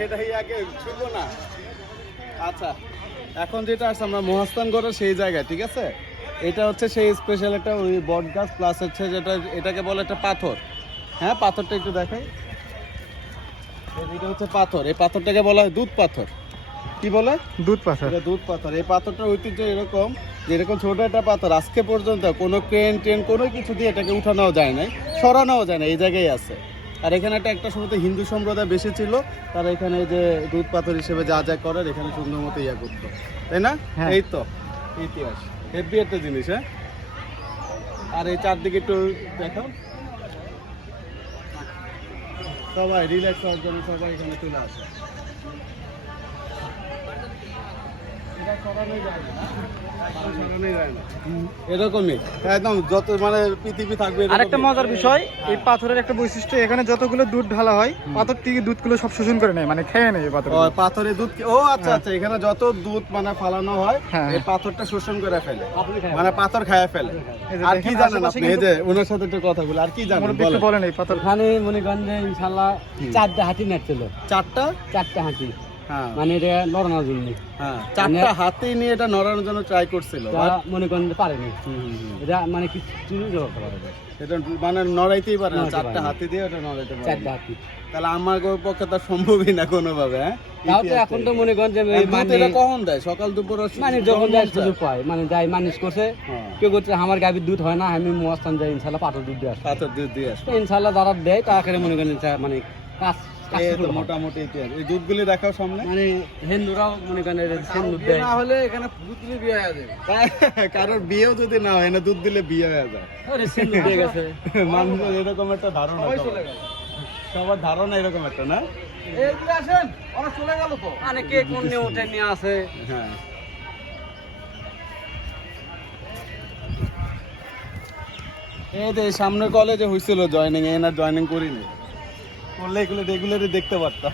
সেটাই আগে না। আচ্ছা এখন যেটা আছে আমরা মহাস্থানগড়ের সেই জায়গায় ঠিক আছে? এটা হচ্ছে সেই স্পেশাল একটা ওই বট গাছ প্লাস হচ্ছে যেটা এটাকে বলে একটা পাথর। হ্যাঁ পাথরটা একটু দেখাই। এটা হচ্ছে পাথর। এই পাথরটাকে বলা হয় দুধ পাথর। কি বলে? দুধ পাথর। এটা দুধ পাথর। এই পাথরটার ঐতিহ্য এরকম যে এরকম ছোট একটা পাথর আজকে পর্যন্ত কোনো ক্রেন ট্রেন কোনো কিছু দিয়ে এটাকে উঠানো যায় না সরানোও যায় না এই জায়গায় আছে। আর এখানে একটা একটা সময় হিন্দু সম্প্রদায় বেশি ছিল। তারা এখানে যে দুধ পাথর হিসেবে যা যা করে এখানে সুন্দর মতো ইয়া করতো। তাই না? হ্যাঁ। এই তো। ইতিহাস। হেভি একটা জিনিস হ্যাঁ? আর এই চারদিকে একটু দেখো সবাই রিল্যাক্স হওয়ার জন্য সবাই এখানে চলে আসে এটা সরানোই যায় না, এটা সরানোই যায় না। এরকমই? একদম যত মানে পৃথিবী থাকবে আর মজার বিষয় এই পাথরের একটা বৈশিষ্ট্য এখানে যতগুলো দুধ ঢালা হয় পাথর থেকে দুধগুলো সব শোষণ করে নেয়? মানে খেয়ে নেয় পাথর পাথরে দুধ ও আচ্ছা হ্যাঁ। আচ্ছা এখানে যত দুধ মানে ফালানো হয় হ্যাঁ। এই পাথরটা শোষণ করে ফেলে। মানে পাথর খায় ফেলে। আর কি জানেন আশেপাশে আপনি এই যে ওনার সাথে একটু কথা বলে আর কি জানেন? মুরব্বী বলেন। বলেন এই পাথর। মনে করেন যে ইনশাল্লাহ চারটা হাতি নাচছিল চারটা? চারটা হাতি। হ্যাঁ মানে এটা লড়ানোর জন্য। হ্যাঁ চারটা হাতে নিয়ে এটা নড়ানোর জন্য ট্রাই করছিল মনে করেন পারেনি। এটা মানে কিছু করতে পারে এটা মানে নড়াইতেই পারে না চারটা হাতে দিয়ে ওটা নড়াইতে পারে চারটা। হাতি। তাহলে আমার পক্ষে তো সম্ভবই না কোনোভাবে হ্যাঁ? তাও তো এখন তো মনে করেন যে মানে এটা কখন দেয়? সকাল দুপুর মানে যখন যায় সুযোগ পায়। মানে যাই মানুষ করছে। হ্যাঁ, কেউ করছে আমার গাভীর দুধ হয় না আমি মহাস্থান যাই ইনশাল্লাহ পাথর দুধ দিয়ে আসে পাথর দুধ দিয়ে আসে ইনশাল্লাহ যারা দেয় তাকে মনে করেন মানে কাজ এই তো মোটামুটি ইতিহাস এই দুধগুলি দেখাও সামনে। মানে হিন্দুরাও মনে করেন দুধ দেয় হলে এখানে দুধ দিলে বিয়ে হয়ে যাবে। কারোর বিয়েও যদি না হয় না দুধ দিলে বিয়ে হয়ে যায়। আরে সেম দিয়ে গেছে। মানুষের এরকম একটা ধারণা সবার। সবার ধারণা এরকম একটা না? মানে কে কোন নিয়ে নিয়ে আসে? হ্যাঁ। এই যে সামনের কলেজে হয়েছিল জয়েনিং এনার জয়েনিং করিনি। করলে এগুলো রেগুলারই দেখতে পারতাম।